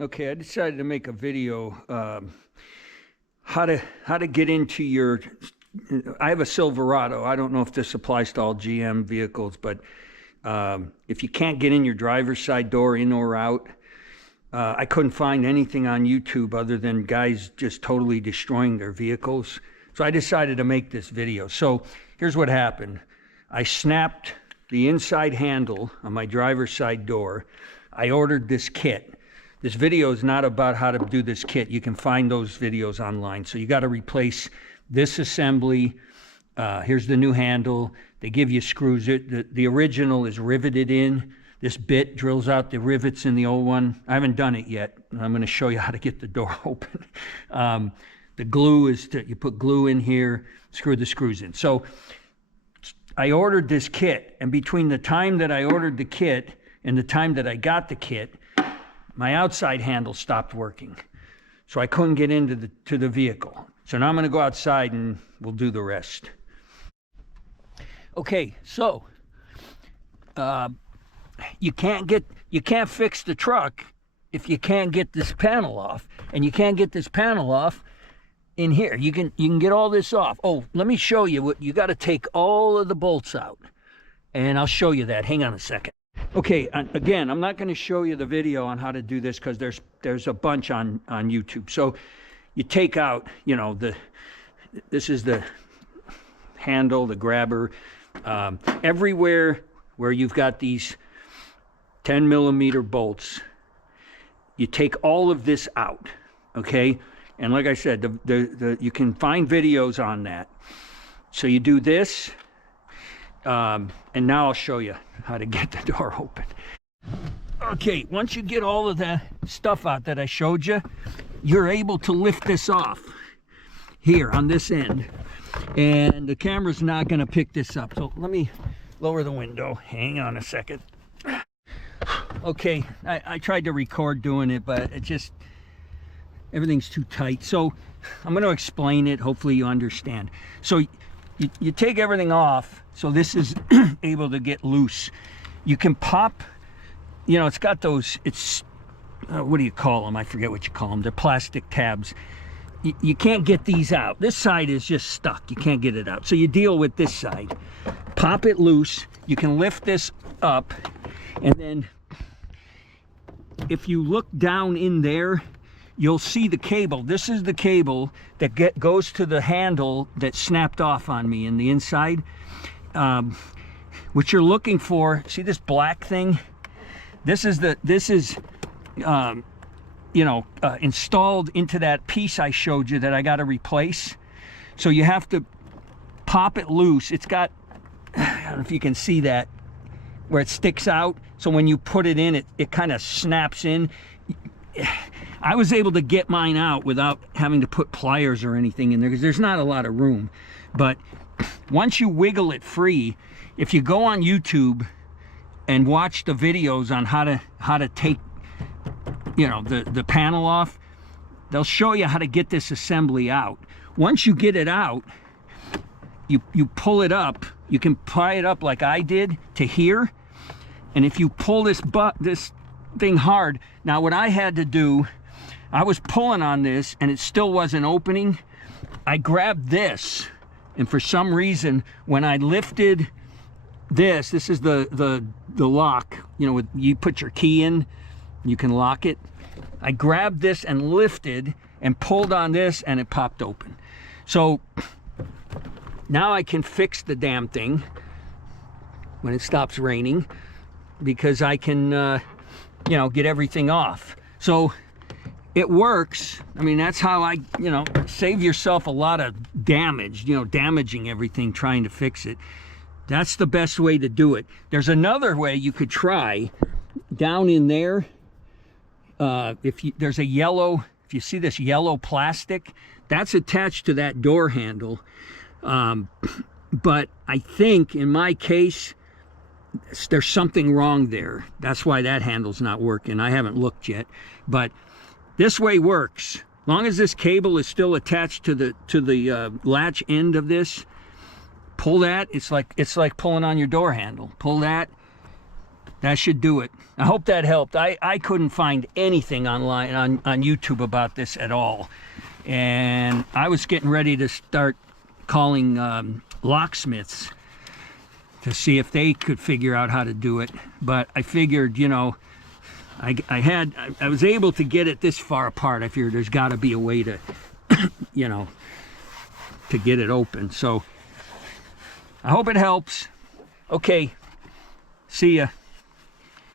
Okay, I decided to make a video how to get into your. I have a Silverado. I don't know if this applies to all GM vehicles, but if you can't get in your driver's side door, in or out, I couldn't find anything on YouTube other than guys just totally destroying their vehicles. So I decided to make this video. So here's what happened. I snapped the inside handle on my driver's side door. I ordered this kit. This video is not about how to do this kit. You can find those videos online. So you got to replace this assembly. Here's the new handle. They give you screws. The original is riveted in. This bit drills out the rivets in the old one. I haven't done it yet. I'm going to show you how to get the door open. The glue is you put glue in here, screw the screws in. So I ordered this kit, and between the time that I ordered the kit and the time that I got the kit, my outside handle stopped working. So I couldn't get into the vehicle. So now I'm going to go outside and we'll do the rest. Okay, so you can't fix the truck if you can't get this panel off, and you can't get this panel off in here. You can get all this off. Oh, let me show you what you got to take all of the bolts out, and I'll show you that. Hang on a second. Okay, again, I'm not going to show you the video on how to do this because there's a bunch on YouTube. So you take out, this is the handle, the grabber, everywhere where you've got these 10mm bolts, you take all of this out, okay? And like I said, you can find videos on that. So you do this, and now I'll show you how to get the door open. Okay, once you get all of the stuff out that I showed you, you're able to lift this off here on this end. And the camera's not going to pick this up. So let me lower the window. Hang on a second. Okay, I tried to record doing it, but it just, everything's too tight. So I'm going to explain it. Hopefully you understand. So you take everything off, so this is able to get loose. You can pop, it's got those, what do you call them? I forget what you call them. They're plastic tabs. You can't get these out. This side is just stuck. You can't get it out. So you deal with this side. Pop it loose. You can lift this up, and then if you look down in there, you'll see the cable. This is the cable that goes to the handle that snapped off on me in the inside. What you're looking for, see this black thing? This is installed into that piece I showed you that I got to replace. So you have to pop it loose. It's got, I don't know if you can see that, where it sticks out. So when you put it in, it kind of snaps in. I was able to get mine out without having to put pliers or anything in there because there's not a lot of room. But once you wiggle it free, if you go on YouTube and watch the videos on how to take the panel off, they'll show you how to get this assembly out. Once you get it out, you pull it up. You can pry it up like I did to here, and if you pull this thing hard, now what I had to do, I was pulling on this and it still wasn't opening. I grabbed this, and for some reason when I lifted this is the lock, you put your key in, you can lock it. I grabbed this and lifted and pulled on this, and it popped open. So now I can fix the damn thing when it stops raining, because I can get everything off. So it works. I mean, that's how I save yourself a lot of damage, damaging everything trying to fix it. That's the best way to do it. There's another way you could try. Down in there, there's a yellow, if you see this yellow plastic, that's attached to that door handle. But I think in my case, there's something wrong there. That's why that handle's not working. I haven't looked yet, but this way works. Long as this cable is still attached to the latch end of this, pull that. It's like pulling on your door handle. Pull that, That should do it. I hope that helped. I couldn't find anything online on YouTube about this at all. And I was getting ready to start calling locksmiths to see if they could figure out how to do it. But I figured, you know, I was able to get it this far apart. I figured there's got to be a way to, you know, to get it open. So I hope it helps. Okay, see ya.